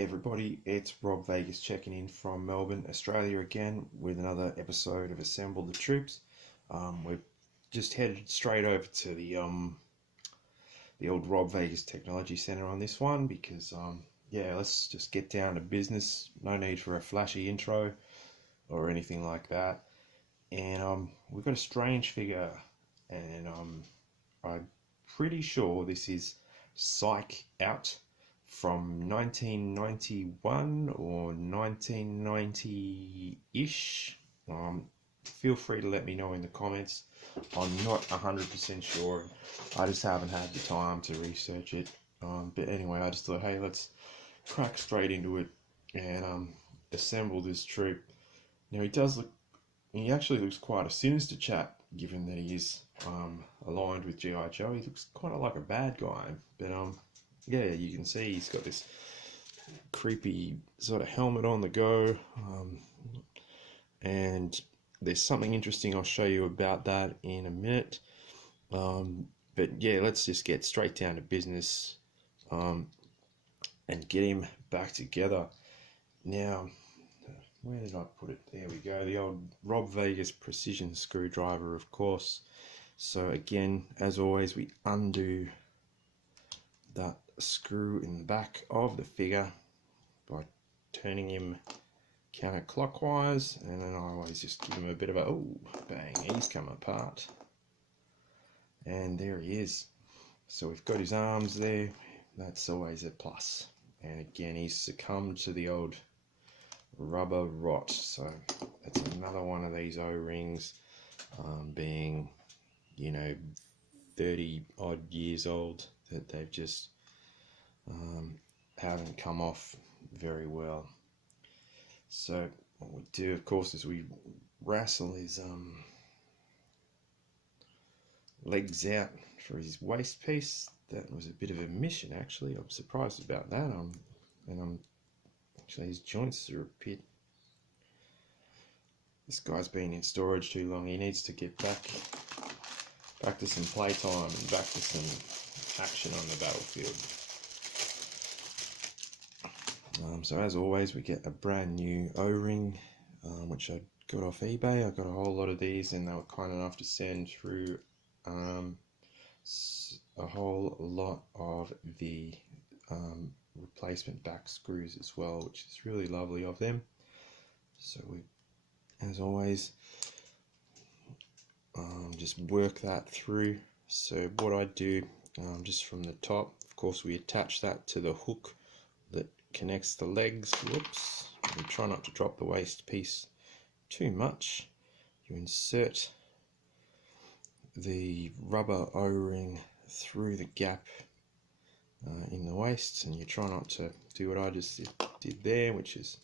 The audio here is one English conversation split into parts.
Hey everybody, it's Rob Vegas checking in from Melbourne, Australia again with another episode of Assemble the Troops. We've just headed straight over to the old Rob Vegas Technology Centre on this one because let's just get down to business. No need for a flashy intro or anything like that. And we've got a strange figure, and I'm pretty sure this is Psyche Out from 1991 or 1990-ish. Feel free to let me know in the comments. I'm not 100% sure. I just haven't had the time to research it. But anyway, I just thought, hey, let's crack straight into it and assemble this troop. Now he actually looks quite a sinister chap, given that he is aligned with G.I.Joe. He looks kind of like a bad guy, but yeah, you can see he's got this creepy sort of helmet on the go, and there's something interesting I'll show you about that in a minute. But yeah, let's just get straight down to business and get him back together. Now, where did I put it? There we go, the old Rob Vegas precision screwdriver, of course. So again, as always, we undo that screw in the back of the figure by turning him counterclockwise, and then I always just give him a bit of a bang, he's come apart, and there he is. So we've got his arms there, that's always a plus. And again, he's succumbed to the old rubber rot, so that's another one of these O-rings, being 30 odd years old, that they've just haven't come off very well. So what we do, of course, is we wrestle his legs out for his waist piece. That was a bit of a mission, actually. I'm surprised about that. Actually, his joints are a bit. This guy's been in storage too long. He needs to get back to some playtime and back to some action on the battlefield. So as always, we get a brand new O-ring, which I got off eBay. I got a whole lot of these, and they were kind enough to send through a whole lot of the replacement back screws as well, which is really lovely of them. So we, as always, just work that through. So what I do, just from the top, of course, we attach that to the hook that connects the legs. Whoops, you try not to drop the waist piece too much. You insert the rubber O-ring through the gap in the waist, and you try not to do what I just did there, which is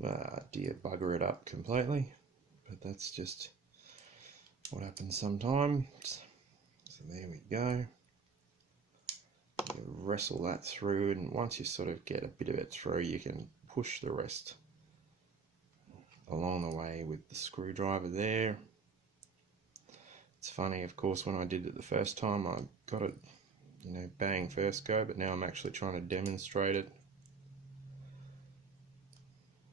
bugger it up completely, but that's just what happens sometimes. So there we go. You wrestle that through, and once you sort of get a bit of it through, you can push the rest along the way with the screwdriver there. It's funny, of course, when I did it the first time, I got it, bang, first go, but now I'm actually trying to demonstrate it.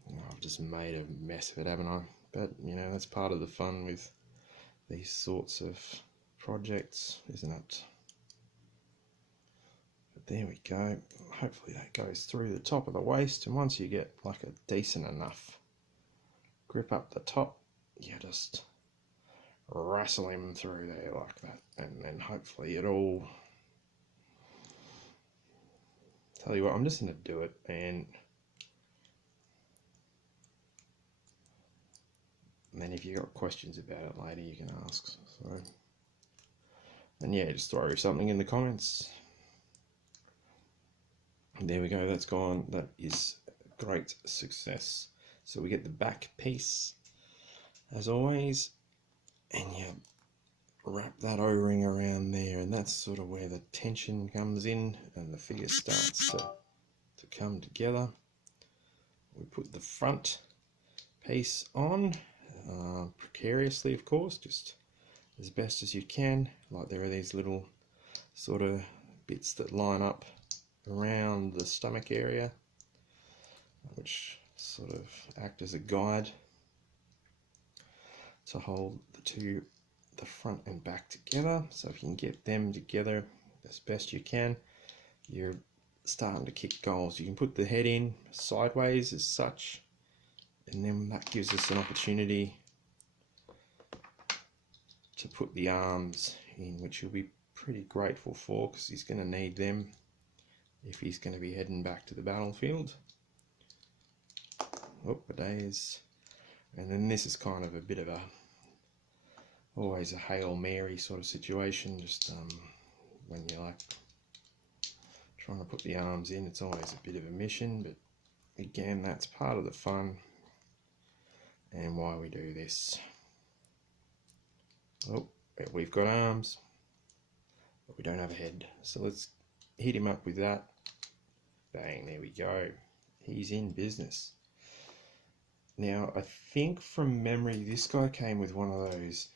I've just made a mess of it, haven't I? But, that's part of the fun with these sorts of projects, isn't it? There we go. Hopefully that goes through the top of the waist, and once you get like a decent enough grip up the top, you just wrestle him through there like that, and then hopefully it all. Tell you what, I'm just going to do it, and then if you've got questions about it later, you can ask. So, and yeah, just throw something in the comments. There we go, that's gone. That is a great success. So we get the back piece, as always, and you wrap that O-ring around there, and that's sort of where the tension comes in and the figure starts to come together. We put the front piece on, precariously, of course, just as best as you can. Like, there are these little sort of bits that line up around the stomach area, which sort of act as a guide to hold the front and back together. So if you can get them together as best you can, you're starting to kick goals. You can put the head in sideways as such, and then that gives us an opportunity to put the arms in, which you'll be pretty grateful for, because he's going to need them if he's going to be heading back to the battlefield. Oh, a days. And then this is kind of a bit of a, always a Hail Mary sort of situation, just when you're like trying to put the arms in, it's always a bit of a mission, but again, that's part of the fun and why we do this. Oh, we've got arms, but we don't have a head, so let's hit him up with that. Bang, there we go. He's in business. Now, I think from memory, this guy came with one of those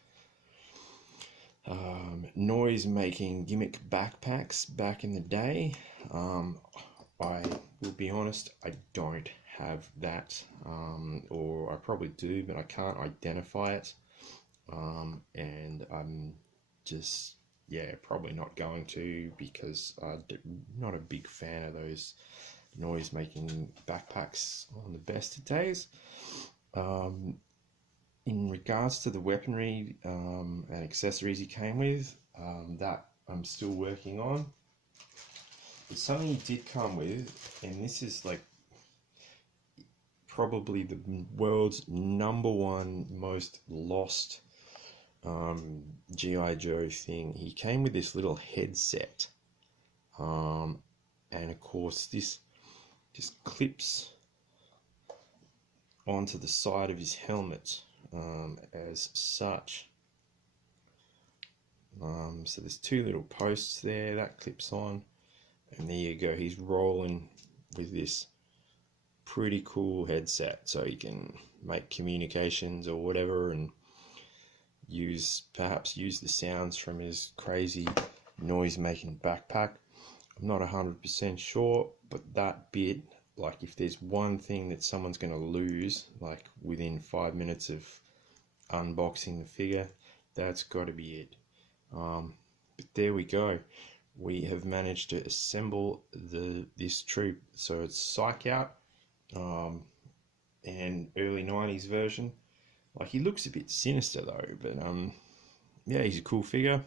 noise-making gimmick backpacks back in the day. I will be honest, I don't have that, or I probably do, but I can't identify it. And I'm just, yeah, probably not going to, because I'm not a big fan of those noise-making backpacks on the best of days. In regards to the weaponry and accessories he came with, that I'm still working on. But something he did come with, and this is like probably the world's #1 most lost G.I. Joe thing. He came with this little headset, and of course this just clips onto the side of his helmet as such. So there's 2 little posts there that clips on, and there you go. He's rolling with this pretty cool headset, so he can make communications or whatever, and perhaps use the sounds from his crazy noise-making backpack. I'm not 100% sure, but that bit, like, if there's one thing that someone's going to lose, like within 5 minutes of unboxing the figure, that's got to be it. But there we go. We have managed to assemble this troop. So it's Psyche Out, and early 90s version. Like, he looks a bit sinister though, but yeah, he's a cool figure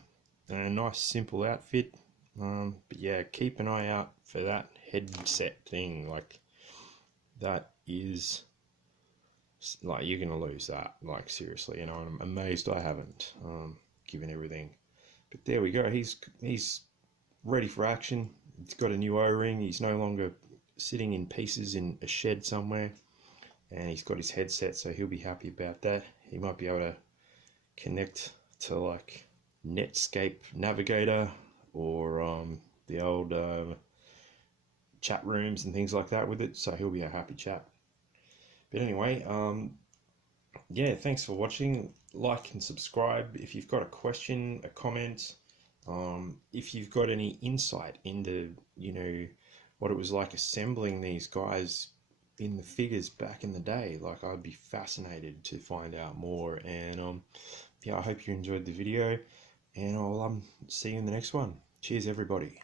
and a nice simple outfit. But yeah, keep an eye out for that headset thing. Like, that is, like, you're gonna lose that, like, seriously, you know. And I'm amazed I haven't, given everything. But there we go. He's ready for action. He's got a new O-ring. He's no longer sitting in pieces in a shed somewhere, and he's got his headset, so he'll be happy about that. He might be able to connect to like Netscape Navigator or the old chat rooms and things like that with it, so he'll be a happy chap. But anyway, yeah, thanks for watching. Like and subscribe if you've got a question, a comment, if you've got any insight into, you know, what it was like assembling these guys in the figures back in the day. Like, I'd be fascinated to find out more. And yeah, I hope you enjoyed the video, and I'll see you in the next one. Cheers, everybody.